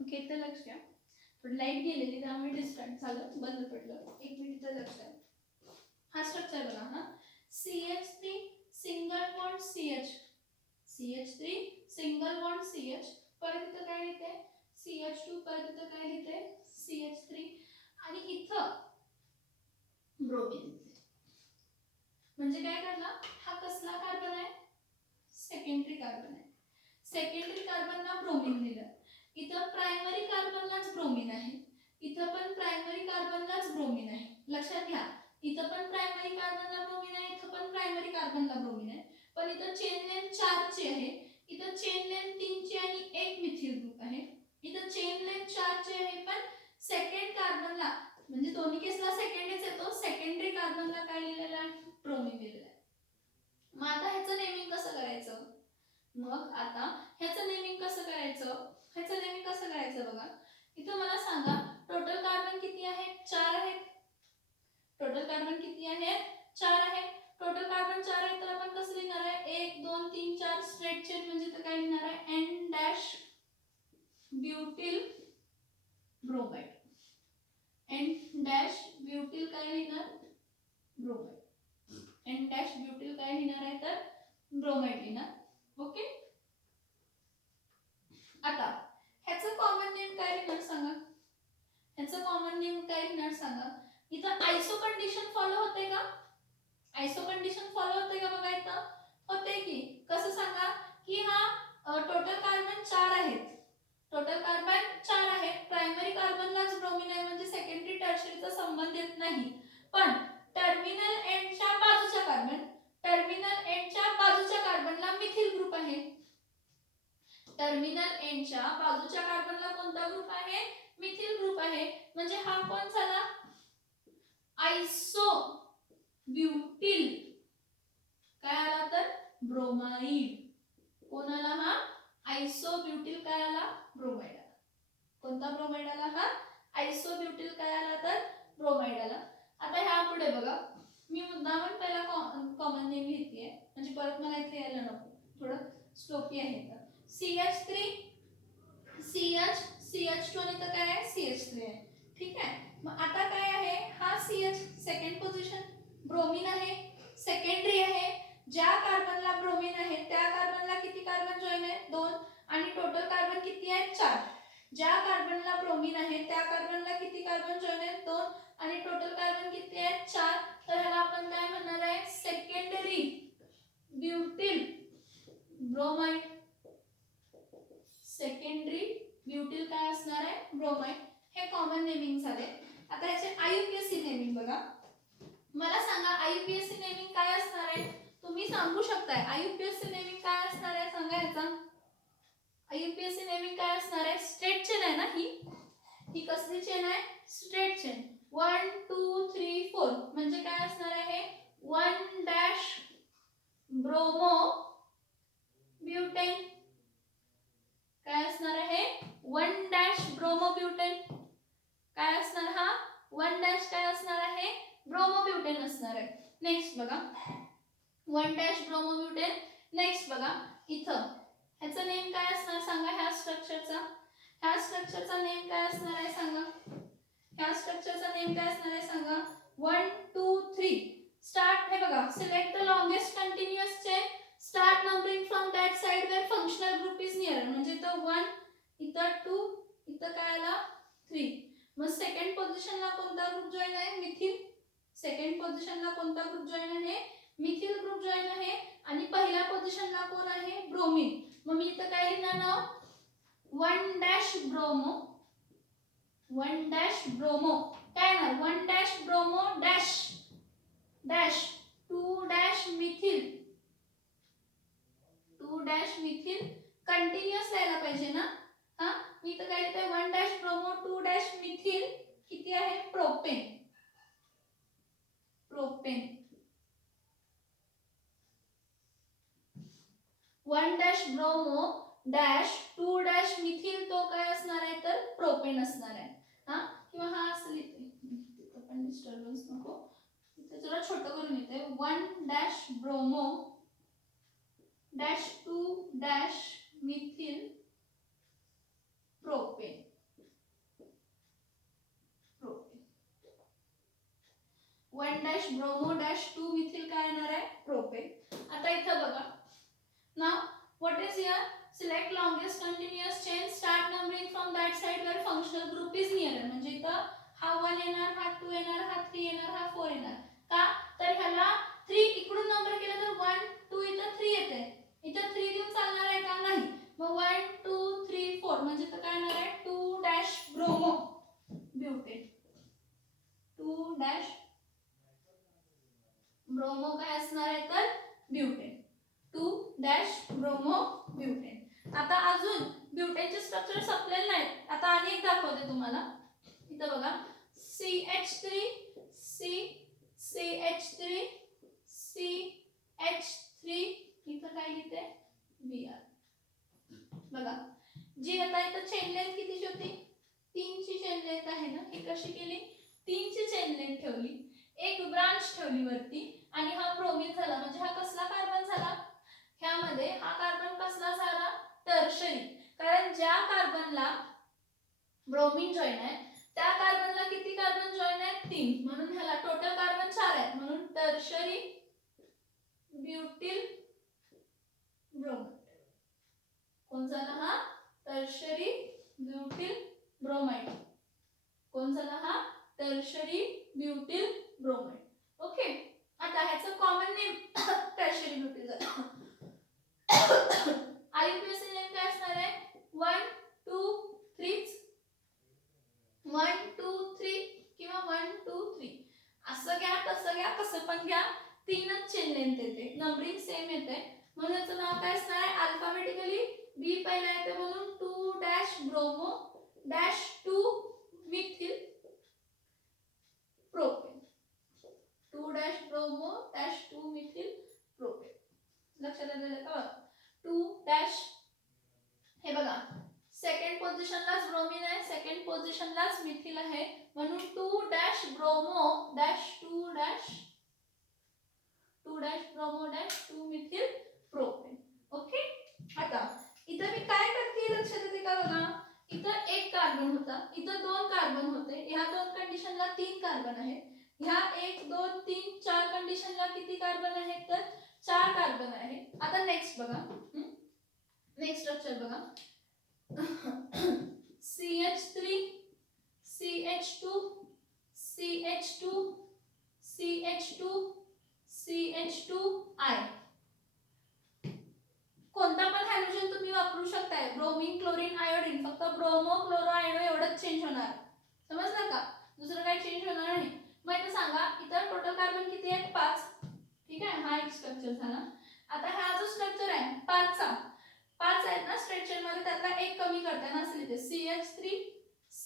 Okay, इथं लक्ष द्या. पण लाईट गेलेली त्यामुळे डिस्टर्ब झालं, बंद पडलं. एक मिनिट इथं लक्ष द्या. हा स्ट्रक्चर बघा. हा CH3 single bond CH, CH3 single bond CH, परत इथं काय लिहिते CH2, परत इथं काय लिहिते CH3, आणि इथं ब्रोमीन. म्हणजे काय करणार, हा कसला कार्बन आहे, सेकंडरी कार्बन आहे. सेकंडरी कार्बनला ब्रोमीन दिलं. इथं प्रायमरी कार्बनलाच ब्रोमीन आहे, इथं पण प्रायमरी कार्बनलाच ब्रोमीन आहे. लक्षात घ्या, इथं पण प्रायमरी कार्बनला ब्रोमीन आहे, इथं पण प्रायमरी कार्बनला ब्रोमीन आहे. पण इथं चेन लेंथ 4 ची आहे, इथं चेन लेंथ 3 ची आणि एक मिथिल ग्रुप आहे. इथं चेन लेंथ 4 ची आहे, पण सेकंड कार्बनला म्हणजे दोन्ही केसला सेकंडच येतो, सेकंडरी कार्बनला काय लिहिलेलं आहे, ब्रोमीन लिहिलेलं आहे. मग आता ह्याचं नेमिंग कसं करायचं, मग आता ह्याचं नेमिंग कसं करायचं, ह्याचं नेमिंग कसं करायचं बघा. इथं मला सांगा टोटल कार्बन किती आहेत, 4 आहेत. टोटल कार्बन किती आहेत, 4 आहेत. टोटल कार्बन 4 आहेत, तर आपण कसं लिहिणार आहे, 1 2 3 4 स्ट्रेट चेन, म्हणजे तर काय लिहिणार आहे, N dash butyl bromide. N dash butyl काय लिहिणार, ब्रोमाइड. N डॅश ब्युटिल काय लिहिणार आहे, तर ब्रोमाइड लिहिणार. ओके. आता ह्याचं कॉमन नेम काय लिहिणार सांगा, ह्याचं कॉमन नेम काय लिहिणार सांगा. इथं आयसो कंडिशन फॉलो होते का, आयसो कंडिशन फॉलो होते का बघा, इथं होते की. कसं सांगा की हा टोटल कार्बन 4 आहेत, टोटल कार्बन 4 आहेत, प्रायमरी कार्बनलाच ब्रोमीन आहे, म्हणजे सेकंडरी टर्शरीचा संबंध येत नाही. पण टर्मिनल एंडच्या बाजूच्या कार्बन, टर्मिनल एंडच्या बाजूच्या कार्बनला मिथिल ग्रुप आहे. टर्मिनल एंडच्या बाजूच्या कार्बनला कोणता ग्रुप आहे, मिथिल ग्रुप आहे. म्हणजे हा कोण झाला, आयसो ब्युटिल काय आला, तर ब्रोमाइड. कोण आला, हा आयसो ब्युटिल काय आला, ब्रोमाइड आला. कोणता ब्रोमाइड आला, हा आयसो ब्युटिल काय आला, तर ब्रोमाइड आला. आता ह्या पुढे बघा, मी मुद्दामून पहिला कॉमन नेम लिहितेय, म्हणजे परत मला इथे यायला नको, थोडं स्लोपी आहे. तर CH3 CH CH2 आणि इथं काय आहे, CH3 आहे. ठीक आहे. मग आता काय आहे, हा CH सेकंड पोझिशन, ब्रोमीन आहे, सेकंडरी आहे. ज्या कार्बनला ब्रोमीन आहे त्या कार्बनला किती कार्बन जॉइन आहेत, 2, आणि टोटल कार्बन किती आहेत, 4. ज्या कार्बनला ब्रोमीन आहे त्या कार्बनला किती कार्बन जॉइन आहेत, 2, आणि टोटल कार्बन किती आहेत, 4. तर ह्याला आपण काय म्हणणार आहे, सेकंडरी ब्युटिल ब्रोमाइड. सेकंडरी ब्युटिल काय असणार आहे, ब्रोमाइड. हे कॉमन नेमिंग झाले. आता याचे IUPAC नेमिंग बघा. मला सांगा IUPAC नेमिंग काय असणार आहे, तुम्ही सांगू शकताय. IUPAC नेमिंग काय असणार आहे सांगा याचा. IUPAC नेमिंग काय असणार आहे, स्ट्रेट चेन आहे ना, ही कसली चेन आहे, स्ट्रेट चेन. 1 2 3 4 म्हणजे काय असणार आहे, 1 डॅश ब्रोमो ब्युटेन. काय असणार आहे, 1 डॅश ब्रोमो ब्युटेन. काय असणार, हा 1 डॅश काय असणार आहे, ब्रोमो ब्युटेन असणार आहे. नेक्स्ट बघा, 1 डॅश ब्रोमो ब्युटेन. नेक्स्ट बघा इथं ह्याचं नेम काय असणार सांगा, ह्या स्ट्रक्चरचा, ह्या स्ट्रक्चरचा नेम काय असणार आहे सांगा, ह्या स्ट्रक्चरचा नेम काय असणार आहे सांगा. 1 2 3 स्टार्ट. हे बघा, select the longest continuous chain, start numbering from that side where functional group is near. म्हणजे इथं 1, इथं 2, इथं काय आला 3. मग सेकंड पोझिशनला कोणता ग्रुप जॉइन आहे, मिथिल. सेकंड पोझिशनला कोणता ग्रुप जॉइन आहे, मिथिल ग्रुप जॉइन आहे. आणि पहिल्या पोझिशनला कोण आहे, ब्रोमीन. मग मी इथं काय लिहिणार नाव, 1 डॅश ब्रोमो, 1 डॅश ब्रोमो काय ना, 1 dash bromo dash dash 2 dash methyl, 2 dash methyl. Continuous लिहायला पाहिजे ना. हा मी इथं काय लिहिते, 1 डॅश ब्रोमो 2 डॅश मिथिल किती आहे, propane. Propane 1 dash bromo dash 2 dash methyl, तो काय असणार आहे, तर प्रोपेन असणार आहे. हा किंवा हा असं लिहिते, पण डिस्टर्बन्स नको, इथे जरा छोटं करून लिहिते. 1 dash bromo dash 2 dash methyl propane. Bromo dash 2 methyl काय येणार आहे प्रोपेन. आता इथं बघा ना what is here select longest continuous chain start numbering from that side where functional group is near. म्हणजे इथं हा 1 येणार, हा 2 येणार, हा 3 येणार, हा 4 येणार. का तर ह्याला 3 इकडून नंबर केला तर 1 2 इथं 3 येते. इथं 3 देऊन चालणार आहे का नाही. मग 1 2 3 4 म्हणजे इथं काय येणार आहे 2 dash bromo butane. 2 dash bromo काय असणार आहे तर ब्युटेन. 2 dash bromo butane. आता अजून ब्युटेनचे स्ट्रक्चर संपलेले नाहीत. आता आणि एक दाखवते तुम्हाला. इथं बघा CH3 CH3 CH3 इथं काय लिहिते Br. बघा जी आता इथं चेन लेंथ कितीची होती 3 ची चेन लेंथ आहे ना. ही कशी केली 3 ची चेन लेंथ ठेवली, एक ब्रांच ठेवली वरती आणि हा ब्रोमीन झाला. म्हणजे हा कसला कार्बन झाला ह्यामध्ये हा कार्बन कसला झाला टर्शरी. कारण ज्या कार्बनला ब्रोमीन जॉईन आहे त्या कार्बनला किती कार्बन जॉईन आहेत 3. म्हणून ह्याला टोटल कार्बन 4 आहेत. म्हणून टर्शरी ब्युटिल ब्रोमाइड. कोण झाला हा टर्शरी ब्युटिल ब्रोमाइड. कोण झाला हा टर्शरी ब्युटिल ब्रोमाइड. ओके. आता ह्याचं कॉमन नेम टर्शरी ब्युटिल झालं. आयुपीएसी नेम काय असणार आहे 1 2 3 1 2 3 किंवा 1 2 3 असं घ्या तसं घ्या कसं पण घ्या. 3च चेन लेंथ येते, नंबरिंग सेम येते. म्हणून याचं नाव काय असणार आहे अल्फाबेटिकली बी पहिला येते म्हणून 2 dash bromo dash 2 methyl propane. 2 dash bromo dash 2 methyl propane. लक्षात आलं का 2 डॅश. हे बघा सेकंड पोझिशनलाच ब्रोमीन आहे, सेकंड पोझिशनलाच मिथिल आहे. म्हणून 2 dash bromo dash 2 dash bromo dash 2 methyl propane. Okay. आता इथं मी काय करते लक्षात येते का बघा. इथं एक कार्बन होता, इथं 2 कार्बन होते. ह्या 2 कंडिशनला 3 कार्बन आहेत. ह्या 1 2 3 4 कंडिशनला किती कार्बन आहेत तर 4 कार्बन आहे. आता नेक्स्ट बघा, नेक्स्ट स्ट्रक्चर बघा CH3 CH2 CH2 CH2 CH2I. कोणता पण हायड्रोजन तुम्ही वापरू शकताय, ब्रोमीन क्लोरीन आयोडीन. फक्त ब्रोमो क्लोरो आयोडो एवढंच चेंज होणार. समजलं का, दुसरं काही चेंज होणार नाही. मग इथं सांगा इथं टोटल कार्बन किती आहेत 5. ठीक आहे, हा एक स्ट्रक्चर झाला. आता हा जो स्ट्रक्चर आहे 5 चा 5 आहेत ना स्ट्रक्चर मध्ये त्यातला एक कमी करताना असं लिहिते CH3 C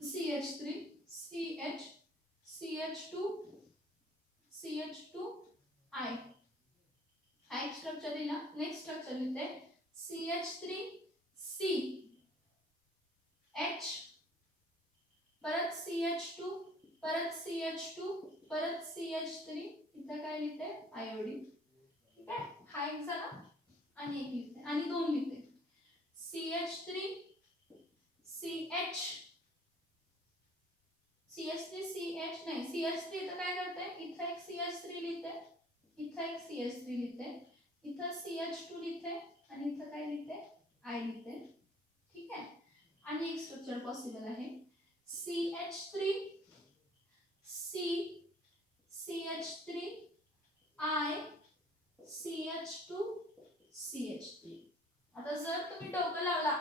CH3 CH CH2 CH2I. हा एक स्ट्रक्चर लिहिला. नेक्स्ट स्ट्रक्चर लिहिते CH3 C H परत CH2 परत CH2 परत CH3. इथं काय लिहिते आयोडीन. ठीक आहे, हा एक झाला आणि एक लिहिते आणि 2 लिहिते CH3 CH CH नाही CH3 इथं काय करते इथं एक CH3 लिहिते, इथं एक CH3 लिहिते, इथं CH2 लिहिते आणि इथं काय लिहिते I लिहिते. ठीक आहे. आणि एक स्ट्रक्चर पॉसिबल आहे CH3 C CH3 I CH2 CH3. आता जर तुम्ही डोकं लावला,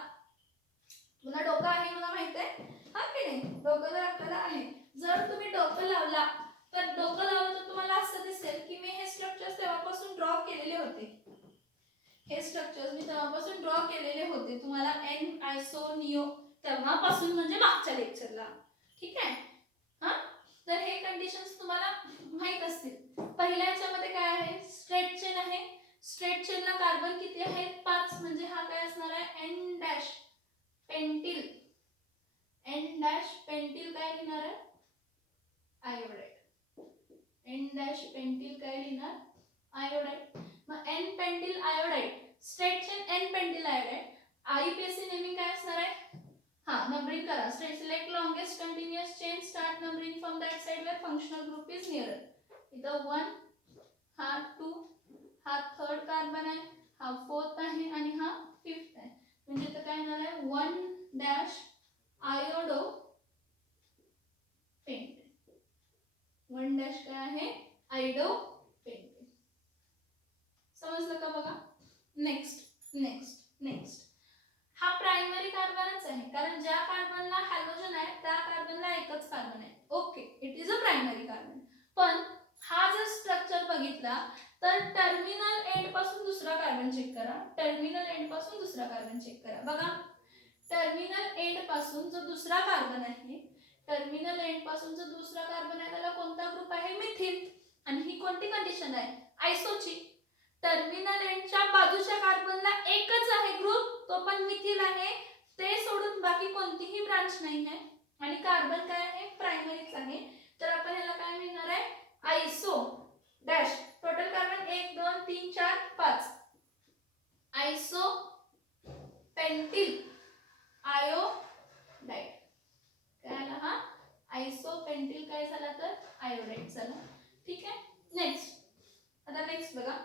तुला डोकं आहे मला माहित आहे हा की नाही, डोकं जर आपल्याला आहे, जर तुम्ही डोकं लावला तर डोकं लावलं तर तुम्हाला असं दिसेल की मी हे स्ट्रक्चर्स तेव्हापासून ड्रॉ केलेले होते. हे स्ट्रक्चर्स मी तेव्हापासून ड्रॉ केलेले होते तुम्हाला एन आयसो निओ तेव्हापासून म्हणजे मागच्या लेक्चरला. ठीक आहे. हा तर हे कंडिशन्स तुम्हाला माहित असतील. पहिल्या याच्यामध्ये काय आहे स्ट्रेट चेन आहे. स्ट्रेट चेनला कार्बन किती आहेत 5. म्हणजे हा काय असणार आहे n dash pentyl. N dash pentyl काय लिहिणार आहे आयोडाइड. एन डॅश पेंटिल काय लिहिणार आयोडाइड. मग n pentyl iodide straight chain n pentyl iodide. IUPAC naming काय असणार आहे हा नंबरिंग करा select longest continuous chain, start numbering from that side where functional group is nearer. इथं 1 हा 2 हा थर्ड कार्बन आहे, हा फोर्थ आहे आणि हा फिफ्थ आहे. म्हणजे इथं काय येणार आहे 1 डॅश आयोडो पेंटेन. 1 डॅश काय आहे आयोडो पेंटेन. समजलं का बघा. नेक्स्ट हा प्रायमरी कार्बनच आहे, कारण ज्या कार्बनला हॅलोजन आहे त्या कार्बनला एकच कार्बन आहे. Okay, it is a primary carbon. पण हा जर स्ट्रक्चर बघितला तर टर्मिनल एंड पासून दुसरा कार्बन चेक करा. टर्मिनल एंड पासून दुसरा कार्बन चेक करा. बघा, टर्मिनल एंड पासून जो दुसरा कार्बन आहे, टर्मिनल एंड पासून जो दुसरा कार्बन आहे त्याला कोणता ग्रुप आहे मिथिल. आणि ही कोणती कंडिशन आहे आयसोची. टर्मिनल एंडच्या बाजूच्या कार्बनला एकच आहे ग्रुप, तो पण मिथिल आहे. ते सोडून बाकी कोणतीही ब्रांच नाही आहे आणि कार्बन काय आहे प्रायमरीच आहे. तर आपण याला काय म्हणणार आहे iso dash. Total carbon 1 2 3 4 5. Iso pentyl iodide. काय आला हा आयसो पेंटिल काय झाला तर आयोडाइड झाला. ठीक आहे. आता नेक्स्ट बघा,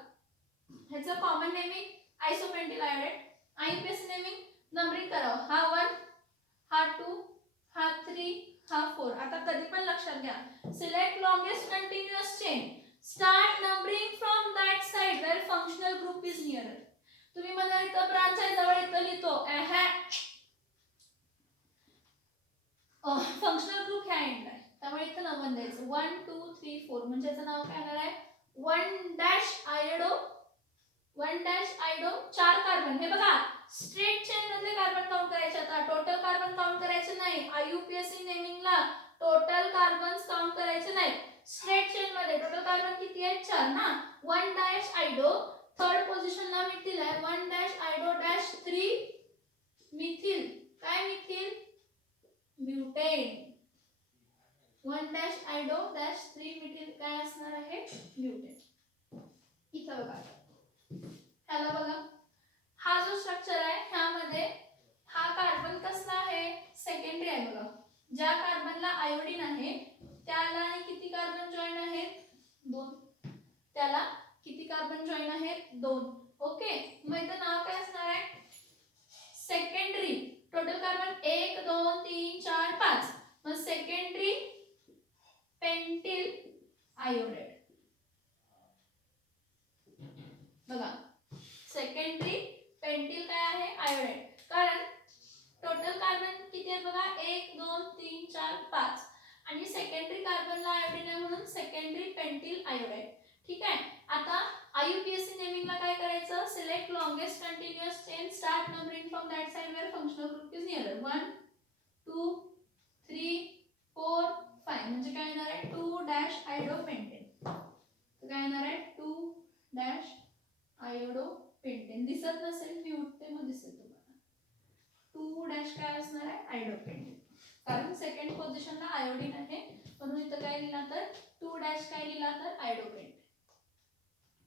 ह्याचं common naming isopentyl iodide. IUPAC naming numbering करावं. हा 1 हा 2 हा 3 हा 4. आता कधी पण लक्षात घ्या, select longest continuous chain, start numbering from that side where functional group is nearer. तुम्ही म्हणाल इथं ब्रांच आहे जवळ, इथं लिहितो फंक्शनल ग्रुप ह्या एंडला आहे, त्यामुळे इथं नंबर द्यायचं 1 2 3 4. म्हणजे याचं नाव काय येणार आहे 1 dash iodo. 1 dash iodo 4 carbon. हे बघा, स्ट्रेट चेन मधले कार्बन काउंट करायचे. आता टोटल कार्बन काउंट करायचे नाही. आययुपीएसी नेमिंगला टोटल कार्बन्स काउंट करायचे नाही. स्ट्रेट चेन मध्ये टोटल कार्बन किती आहेत 4 ना. 1 डॅश आयोडो थर्ड पोझिशनला मिथिल आहे. 1 डॅश आयोडो डॅश 3 मिथिल. काय methyl butane. 1 dash iodo dash 3 methyl काय असणार आहे ब्युटेन. इथं बघा, ह्याला बघा, हा जो स्ट्रक्चर आहे ह्यामध्ये हा कार्बन कसला आहे सेकंडरी आहे. बघा, ज्या कार्बनला आयोडीन आहे त्याला किती कार्बन जॉईन आहेत 2. त्याला किती कार्बन जॉईन आहेत 2. ओके, मग इथं नाव काय असणार आहे सेकंडरी. Total carbon 1 2 3 4 5. मग सेकंडरी पेंटिल आयोडाइड. बघा, सेकंडरी पेंटिल काय आहे आयोडाइड. कारण टोटल कार्बन किती आहेत बघा 1 2 3 4 5 आणि सेकंडरी कार्बनला आयोडीन आहे म्हणून सेकंडरी पेंटिल आयोडाइड. ठीक आहे. आता आययुपीएसी नेमिंगला काय करायचं, select longest continuous chain, start numbering from that side where functional group is nearer. 1 2 3 4 5. म्हणजे काय येणार आहे 2 डॅश आयोडो पेंटेन. काय येणार आहे 2 डॅश आयोडो पेंटेन. दिसत नसेल मी उठते मग दिसेल तुम्हाला. 2 डॅश काय असणार आहे आयोडो पेंटेन, कारण सेकंड पोझिशनला आयोडीन आहे म्हणून इथं काय लिहिला तर 2 डॅश काय लिहिला तर आयोडो पेंटेन.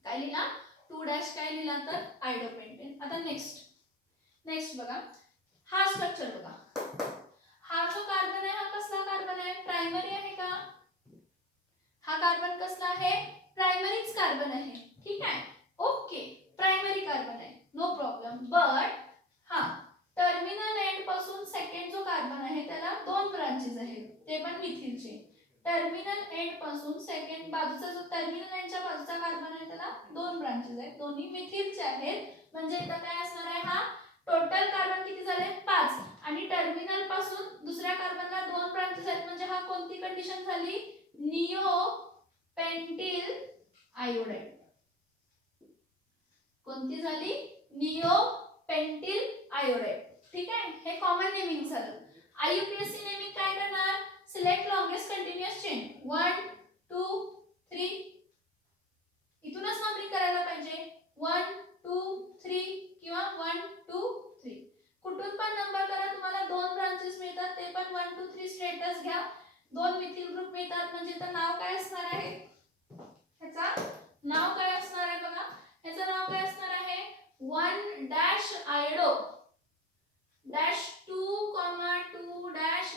काय लिहिला 2 डॅश काय लिहिला तर आयोडो पेंटेन. आता नेक्स्ट बघा, हा स्ट्रक्चर बघा. हा जो कार्बन आहे हा कसला कार्बन आहे प्रायमरी आहे का. हा कार्बन कसला आहे प्रायमरीच कार्बन आहे. ठीक आहे. ओके, प्रायमरी कार्बन आहे नो प्रॉब्लेम. बट हा टर्मिनल एंड पासून सेकंड जो कार्बन आहे त्याला 2 ब्रांचेस आहेत, ते पण मिथिलचे. टर्मिनल एंड पासून सेकंड बाजूचा जो टर्मिनल एंडच्या बाजूचा कार्बन आहे त्याला 2 ब्रांचेस आहेत, दोन्ही मिथिलचे आहेत. म्हणजे इथं काय असणार आहे हा टोटल कार्बन किती झाले 5 आणि टर्मिनल पासून दुसऱ्या कार्बनला 2 ब्रांचेस आहेत. म्हणजे हा कोणती कंडिशन झाली निओ पेंटिल आयोडाइड. कोणती झाली निओ पेंटिल आयोडाइड. ठीक आहे. हे कॉमन नेमिंग झालं. आययुपीएसी नेमिंग काय करणार, सिलेक्ट लॉंगेस्ट कंटिन्युअस चेन 1 2 3. इथूनच नंबरिंग करायला पाहिजे 1 2 3 किंवा 1 2 3. कुठून पण नंबर करा, तुम्हाला 2 ब्रांचेस मिळतात ते पण 1 2 3 स्ट्रेटच घ्या. 2 मिथिल ग्रुप मिळतात. म्हणजे तर नाव काय असणार आहे ह्याचा नाव काय असणार आहे बघा, ह्याचं नाव काय असणार आहे 1 dash iodo dash 2 2 dash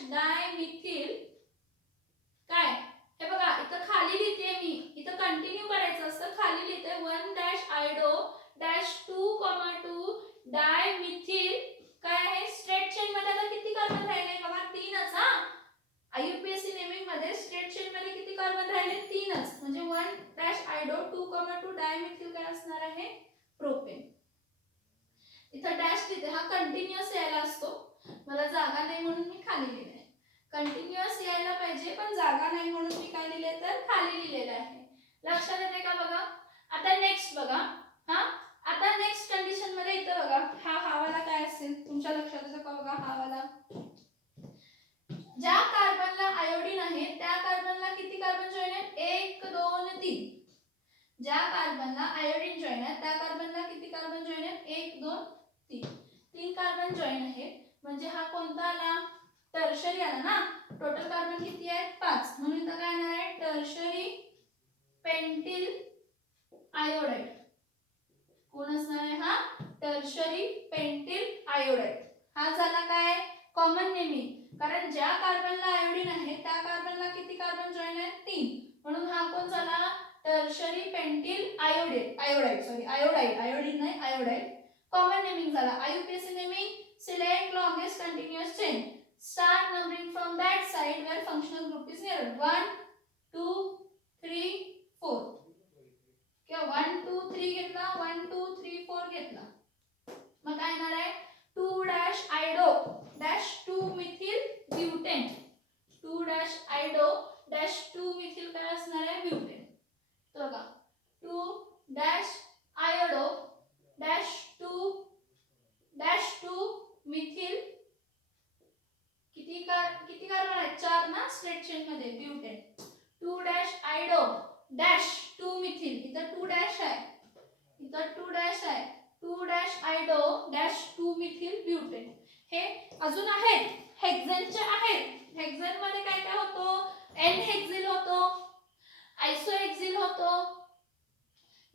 continuous यायला असतो. मला जागा नाही म्हणून मी खाली लिहिले. कंटिन्युअस यायला पाहिजे पण जागा नाही म्हणून मी काय लिहिले तर खाली लिहिलेलं आहे. लक्षात येते का बघा. आता नेक्स्ट बघा. हा आता नेक्स्ट कंडिशन मध्ये इथं बघा हा वाला काय असेल तुमच्या लक्षात येतं का बघा. हा वाला ज्या कार्बनला आयोडीन आहे त्या कार्बनला किती कार्बन जॉईन आहेत 1 2 3. ज्या कार्बनला आयोडीन जॉईन आहे त्या कार्बनला किती कार्बन जॉईन आहेत 1 2 3. 3 कार्बन जॉईन आहे. म्हणजे हा कोणता आला टर्शरी आला ना. टोटल कार्बन किती आहेत 5. म्हणून इथं काय येणार आहे टर्शरी पेंटिल आयोडाइड. कोण असणार आहे हा टर्शरी पेंटिल आयोडाइड. हा झाला काय कॉमन नेमिंग. कारण ज्या कार्बनला आयोडीन आहे त्या कार्बनला किती कार्बन जॉईन आहेत 3. म्हणून हा कोण झाला टर्शरी पेंटिल आयोडाइड. आयोडीन नाही आयोडाइड. कॉमन नेमिंग झाला. IUPAC naming select longest continuous chain. Start numbering from that side where functional group is near. 1 2 3 4 किंवा 1 2 3 घेतला 1 2 3 4 घेतला. मग काय येणार आहे 2 dash iodo dash 2 methyl butane. 2 dash iodo dash 2 methyl काय असणार आहे ब्युटेन. तर बघा 2 डॅश आयोडो डॅश 2 मिथिल किती कार्बन आहेत 4 ना स्ट्रेट चेन मध्ये butane. 2 dash iodo dash 2 methyl. इथं 2 डॅश आहे इथं 2 डॅश आहे. 2 dash iodo dash 2 methyl butane. हे अजून आहेत हेक्झेनचे आहेत. हेक्झेन मध्ये काय काय होतो एन हेक्झिल होतो आयसो हेक्झिल होतो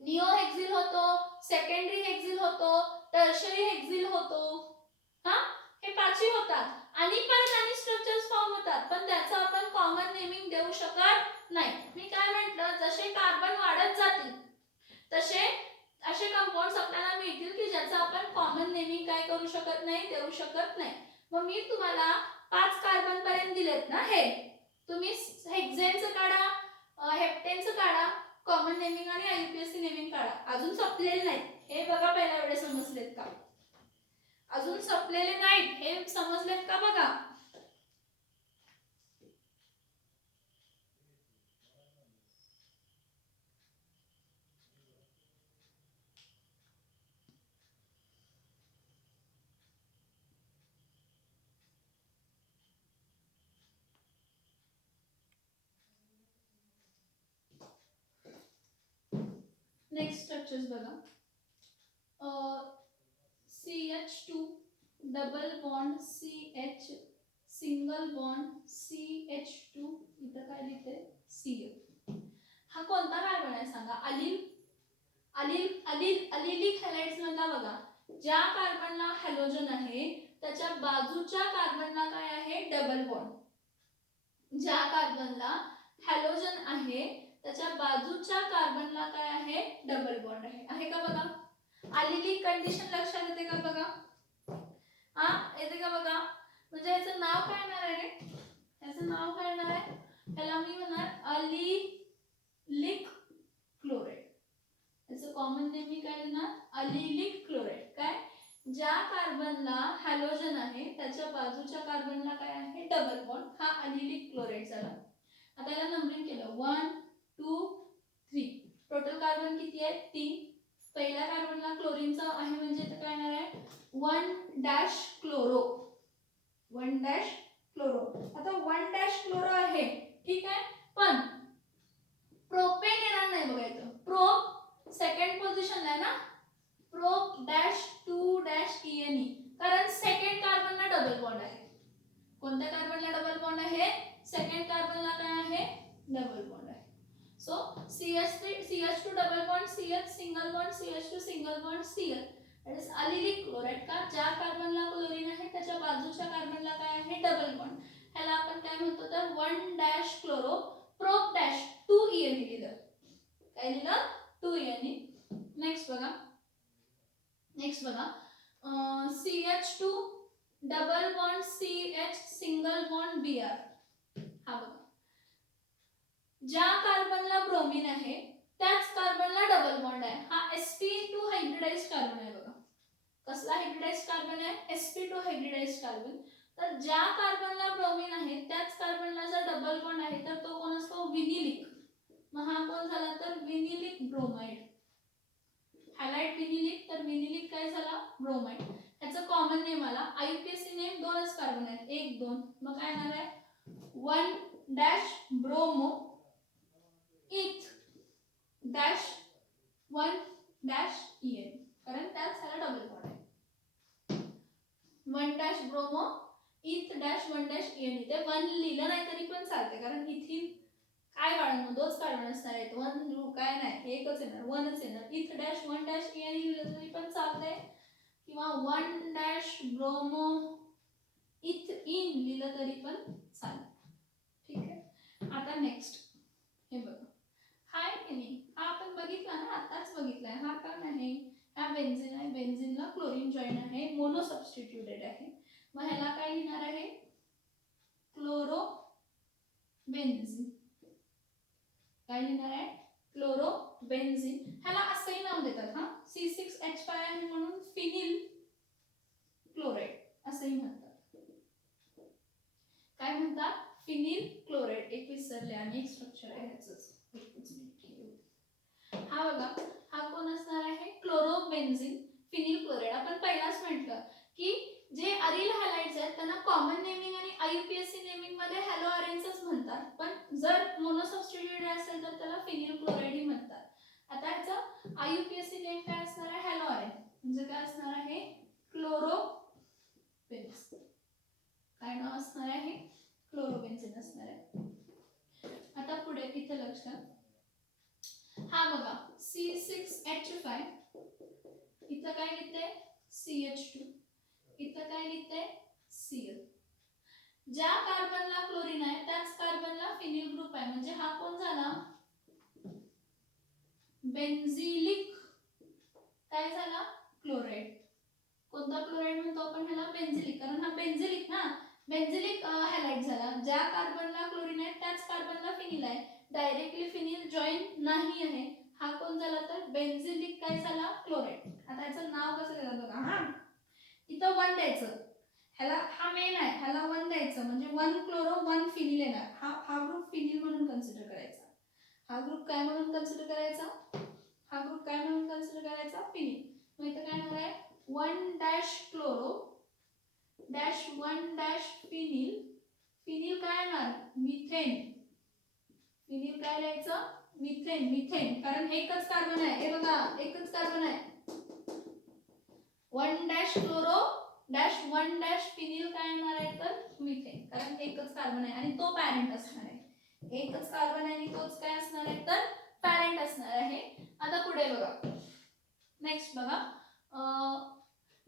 निओ हेक्झिल होतो सेकंडरी हेक्झिल होतो टर्शरी हेक्झिल होतो. हा हे पाचही होतात आणि परत आणि स्ट्रक्चर्स फॉर्म होतात पण त्याचं आपण कॉमन नेमिंग देऊ शकत नाही. मी काय म्हटलं जसे कार्बन वाढत जातील तसे असे कंपाऊंड्स आपल्याला मिळतील की ज्याचं आपण कॉमन नेमिंग काय करू शकत नाही देऊ शकत नाही. मग मी तुम्हाला 5 कार्बन पर्यंत दिलेत ना. हे तुम्ही हेक्झेनचं काढा हेप्टेनचं काढा कॉमन नेमिंग आणि IUPAC नेमिंग काढा. अजून संपलेले नाहीत हे बघा. पहिला एवढे समजलेत का अजून संपलेले नाहीत हे समजलेत का बघा. नेक्स्ट स्ट्रक्चर्स बघा. CH2 double bond CH single bond CH2 इथं काय लिहिते CH. हा कोणता कार्बन आहे सांगा. अलिलिक हॅलाइड्स मधला बघा. ज्या कार्बनला हॅलोजन आहे त्याच्या बाजूच्या कार्बनला काय आहे डबल बॉन्ड. ज्या कार्बनला हॅलोजन आहे त्याच्या बाजूच्या कार्बनला काय आहे डबल बॉन्ड आहे का बघा. अलिलिक कंडिशन लक्षात येते का बघा. हा येते का बघा. म्हणजे याचं नाव काय येणार आहे रे याचं नाव काय येणार आहे याला मी म्हणणार अलिलिक क्लोराइड. याचं कॉमन नेम मी काय देणार अलिलिक क्लोराइड. काय ज्या कार्बनला हॅलोजन आहे त्याच्या बाजूच्या कार्बनला काय आहे डबल बॉन्ड. हा अलिलिक क्लोराइड झाला. आता याला नंबरिंग केलं 1 2 3. टोटल कार्बन किती आहेत 3. पहिल्या कार्बनला क्लोरीनचा आहे म्हणजे इथे काय येणार आहे 1 डॅश क्लोरो 1 डॅश क्लोरो. आता 1 डॅश क्लोरो आहे ठीक आहे पण प्रोपेन येणार नाही बघा. इथं प्रो सेकंड पोझिशनला आहे ना. प्रो डॅश 2 डॅश ENE कारण सेकंड कार्बनला डबल बॉन्ड आहे. कोणत्या कार्बनला डबल बॉन्ड आहे सेकंड कार्बनला काय आहे डबल बॉन्ड आहे. So CH2 double bond CH single bond CH2 single bond CH that is allylic chloride. का ज्या कार्बनला क्लोरीन आहे त्याच्या बाजूच्या कार्बनला काय आहे डबल बॉन्ड. ह्याला आपण काय म्हणतो तर 1 dash chloro prop dash 2 ENE लिहिलं. काय लिहिलं 2 ENE. नेक्स्ट बघा CH2 double bond CH single bond Br. हा बघा ज्या कार्बनला ब्रोमीन आहे त्याच कार्बनला डबल बॉन्ड आहे. हा sp2 हायब्रिडाइज्ड कार्बन आहे बघा. कसला हायब्रिडाइज्ड कार्बन आहे, sp2 हायब्रिडाइज्ड कार्बन. तर ज्या कार्बनला ब्रोमीन आहे त्याच कार्बनला जर डबल बॉन्ड आहे तर तो कोण असतो, विनिलिक. मग हा कोण झाला तर विनिलिक ब्रोमाइड. हॅलाइड विनिलिक, तर विनिलिक काय झाला, ब्रोमाइड. याचं कॉमन नेम आला. आयुपीएसी नेम दोनच कार्बन आहेत, 1 2. मग काय येणार आहे, 1 डॅश ब्रोमो इथ डॅश 1 डॅश EN, कारण त्याच ह्याला डबल बॉन्ड आहे. 1 डॅश ब्रोमो इथ डॅश 1 डॅश EN. इथे 1 लिहिलं नाही तरी पण चालते, कारण इथिन काय बाळांनो दोच कार्बन असणार आहेत. 1 काय नाही, एकच येणार, 1च येणार. इथ डॅश 1 डॅश EN लिहिलं तरी पण चालतंय, किंवा 1 डॅश ब्रोमो इथ इन लिहिलं तरी पण चालेल. ठीक आहे. आता नेक्स्ट हे बघा, हाय की नाही, हा आपण बघितला ना, आताच बघितलाय. हा का नाही, हा बेन्झीन आहे. बेन्झीनला क्लोरीन जॉईन आहे, मोनो सबस्टिट्यूटेड आहे. मग ह्याला काय लिहिणार आहे, क्लोरो बेन्झीन. काय लिहिणार आहे, क्लोरो बेन्झीन. ह्याला असंही नाव देतात हा, C6H5 आहे म्हणून फिनिल क्लोराइड असंही म्हणतात. काय म्हणतात, फिनिल क्लोराइड. एक विसरले आणि एक स्ट्रक्चर आहे ह्याचंच, एकच मिनिट. हा बघा, हा कोण असणार आहे, क्लोरोबेन्झीन फिनिल क्लोराइड. आपण पहिलाच म्हटलं की जे अरिल हॅलाइड्स आहेत त्यांना कॉमन नेमिंग आणि आयुपीएसी नेमिंग मध्ये हॅलो अरेन्सच म्हणतात, पण जर मोनो सबस्टिट्यूटेड असेल तर त्याला फिनिल क्लोराइड ही म्हणतात. आता ह्याचं आयुपीएसी नेम काय असणार आहे, हॅलो अरेन. म्हणजे काय असणार आहे, क्लोरोबेन्झीन. काय नाव असणार आहे, क्लोरोबेन्झीन असणार आहे. आता पुढे इथे लक्षात, हा बघा C6H5, इथं काय लिहिते CH2, इथं काय लिहिते Cl. ज्या कार्बनला क्लोरीन आहे त्याच कार्बनला फिनिल ग्रुप आहे, म्हणजे हा कोण झाला, बेन्झिलिक काय झाला, क्लोराइड. कोणता क्लोराइड म्हणतो आपण ह्याला, बेन्झिलिक, कारण हा बेन्झिलिक ना, बेन्झिलिक हॅलाइड झाला. ज्या कार्बनला क्लोरीन आहे त्याच कार्बनला फिनिल आहे, डायरेक्टली फिनिल जॉईन नाही आहे. हा कोण झाला तर बेन्झिलिक काय झाला, क्लोराइड. आता याचं नाव कसं द्यायचं बघा, हा इथं 1 द्यायचं, ह्याला हा मेन आहे, ह्याला 1 द्यायचं, म्हणजे 1 क्लोरो 1 फिनिल येणार. हा ग्रुप फिनिल म्हणून कन्सिडर करायचा. हा ग्रुप काय म्हणून कन्सिडर करायचा, हा ग्रुप काय म्हणून कन्सिडर करायचा, फिनिल. मग इथं काय होणार आहे, 1 dash chloro dash 1 dash phenyl. Phenyl काय येणार, मिथेन. फिनिल काय लिहायचं, मिथेन. मिथेन कारण एकच कार्बन आहे, हे बघा एकच कार्बन आहे. 1 dash chloro dash 1 dash phenyl काय येणार आहे तर मिथेन, कारण एकच कार्बन आहे आणि तो पॅरेंट असणार आहे. एकच कार्बन आहे आणि तोच काय असणार आहे तर पॅरेंट असणार आहे. आता पुढे बघा, नेक्स्ट बघा,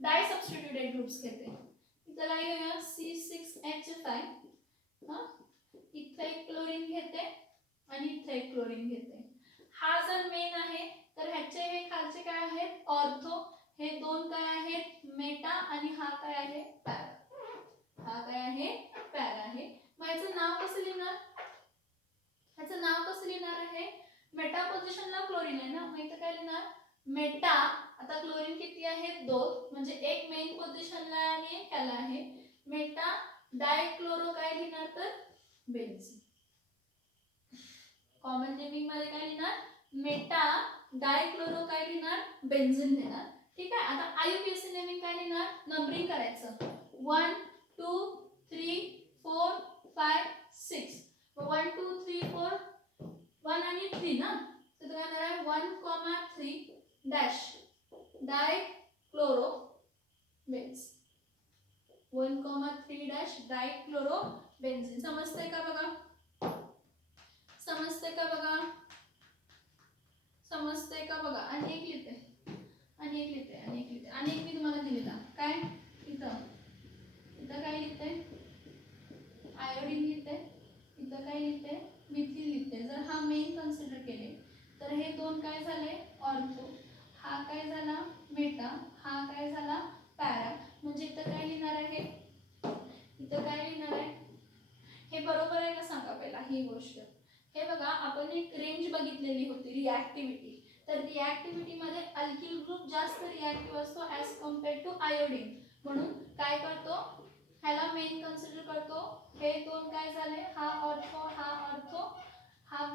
डाय सबस्टिट्यूटेड ग्रुप्स घेते. इथं काय घेऊया, C6H5, हा इथं एक क्लोरीन घेते आणि इथं एक क्लोरीन घेते. हा जर मेन आहे तर ह्याचे हे खालचे काय आहेत, ऑर्थो. हे दोन काय आहेत, मेटा, आणि हा काय आहे, पॅरा. हा काय आहे, पॅरा आहे. मग याचं नाव कसं लिहिणार, ह्याचं नाव कसं लिहिणार आहे, मेटा पोझिशनला क्लोरीन आहे ना, मग इथं काय लिहिणार, मेटा. आता क्लोरीन किती आहे, 2, म्हणजे एक मेन पोझिशनला आणि एक ह्याला आहे. मेटा डायक्लोरो काय लिहिणार तर बेन्झीन. कॉमन नेमिंग मध्ये काय लिहिणार, मेटा डायक्लोरो काय लिहिणार, बेन्झीन लिहिणार. ठीक आहे. आता आयुपीएसी नेमिंग काय लिहिणार, नंबरिंग करायचं, 1 2 3 4 5 6. 1 2 3 4 1 आणि 3 ना, तर काय येणार आहे 1,3 डॅश डायक्लोरो बेन्झीन. 1,3 dash डायक्लोरो benzene. समजतंय का बघा, समजतंय का बघा, समजतंय का बघा. आणि एक लिहिते, आणि एक लिहिते, आणि एक लिहिते, आणि एक मी तुम्हाला दिलेला काय इथं, इथं काय लिहिते, आयोडीन लिहिते, इथं काय लिहिते, मिथिल लिहिते. जर हा मेन कन्सिडर केले तर हे दोन काय झाले, ऑर्थो. हा काय झाला, मेटा. हा काय झाला, पॅरा. म्हणजे इथं काय लिहिणार आहे, इथं काय लिहिणार आहे, हे बरोबर आहे का सांगा पहिला ही गोष्ट. हे बघा, आपण एक रेंज बघितलेली होती, रिॲक्टिव्हिटी. तर रिॲक्टिव्हिटीमध्ये अल्किल ग्रुप जास्त रिॲक्टिव्ह असतो ॲज कम्पेअर्ड टू आयोडीन. म्हणून काय करतो, ह्याला मेन कन्सिडर करतो. हे दोन काय झाले, हा ऑर्थो हा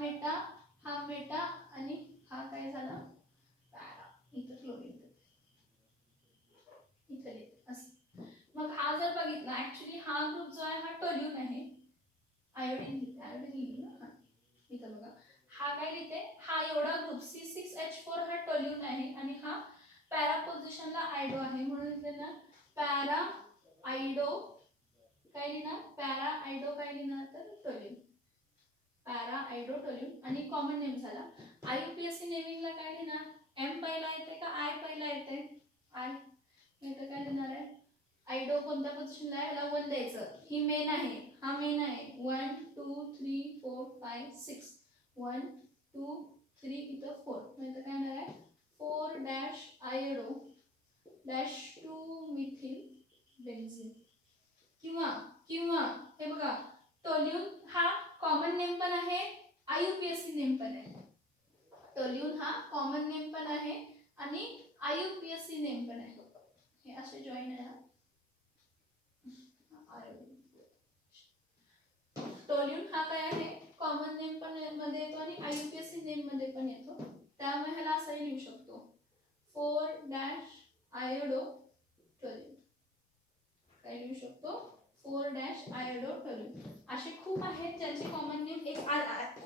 मेटा आणि हा काय झाला पॅरा. इथं क्लोरीन इथं असं. मग हा जर बघितला ऍक्च्युली हा ग्रुप जो आहे हा टोल्यून आहे. आयोडीन लिहिली ना इथं बघा. हा काय लिहिते, हा एवढा ग्रुप C6H4 हा टोल्यून आहे आणि हा पॅरा पोझिशनला आयडो आहे. म्हणून त्यांना पॅरा आयडो काय लिहिणार, पॅरा आयडो काय लिहिणार तर टोल्यून, पॅरा आयडो टोल्यून. आणि कॉमन नेम झाला. IUPAC नेमिंगला काय लिहिणार, M पहिला येते का I पहिला येते, I. इथं काय लिहिणार आहे, आयडो कोणत्या पोझिशनला आहे, याला 1 द्यायचं. ही मेन आहे, हा मेन आहे. 1 2 3 4 5 6 1 2 3 इथं 4. इथं काय येणार आहे 4 dash iodo dash 2 methyl benzene. किंवा किंवा हे बघा, टोल्यून हा कॉमन नेम पण आहे, IUPAC नेम पण आहे. टोल्यून हा कॉमन नेम पण आहे आणि IUPAC नेम पण आहे. हे असे जॉईन आहे. टोल्यून हा काय आहे, कॉमन नेम पण मध्ये येतो आणि IUPAC नेम मध्ये पण येतो. त्यामुळे ह्याला असंही लिहू शकतो 4 डॅश आयोडो टोल्यून. काय लिहू शकतो, 4 डॅश आयोडो टोल्यून. असे खूप आहेत ज्यांचे कॉमन नेम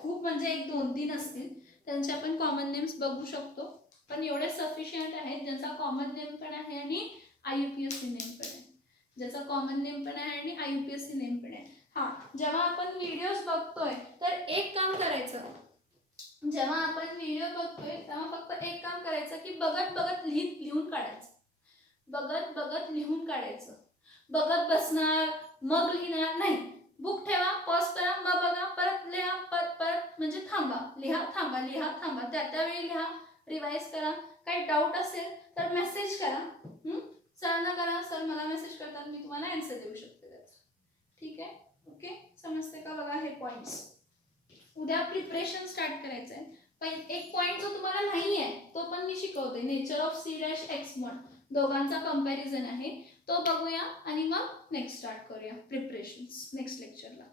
खूप म्हणजे 1 2 3 असतील, त्यांचे आपण कॉमन नेम्स बघू शकतो. पण एवढे सफिशियंट आहेत ज्याचा कॉमन नेम पण आहे आणि IUPAC नेम पण आहे, ज्याचा कॉमन नेम पण आहे आणि IUPAC नेम पण आहे. हा, जेव्हा आपण व्हिडिओज बघतोय तर एक काम करायचं, जेव्हा आपण व्हिडिओ बघतोय तेव्हा फक्त एक काम करायचं की बघत बघत लिहून काढायचं, बघत बघत लिहून काढायचं. बघत बसणार मग लिहिणार नाही. बुक ठेवा, पॉज करा, मग बघा, परत लिहा, परत म्हणजे थांबा, लिहा थांबा, लिहा थांबा, त्यावेळी लिहा, रिवाइज करा. काही डाऊट असेल तर मेसेज करा, सरांना करा, सर मला मेसेज करतात, मी तुम्हाला आन्सर देऊ शकते त्याचं. ठीक आहे, ओके, समजते का बघा हे पॉइंट्स. उद्या प्रिपरेशन स्टार्ट करायचं आहे. पण एक पॉइंट जो तुम्हाला नाही आहे तो पण मी शिकवते, नेचर ऑफ C-H1 दोघांचा कंपॅरिझन आहे, तो बघूया आणि मग नेक्स्ट स्टार्ट करूया प्रिपरेशन्स नेक्स्ट लेक्चरला.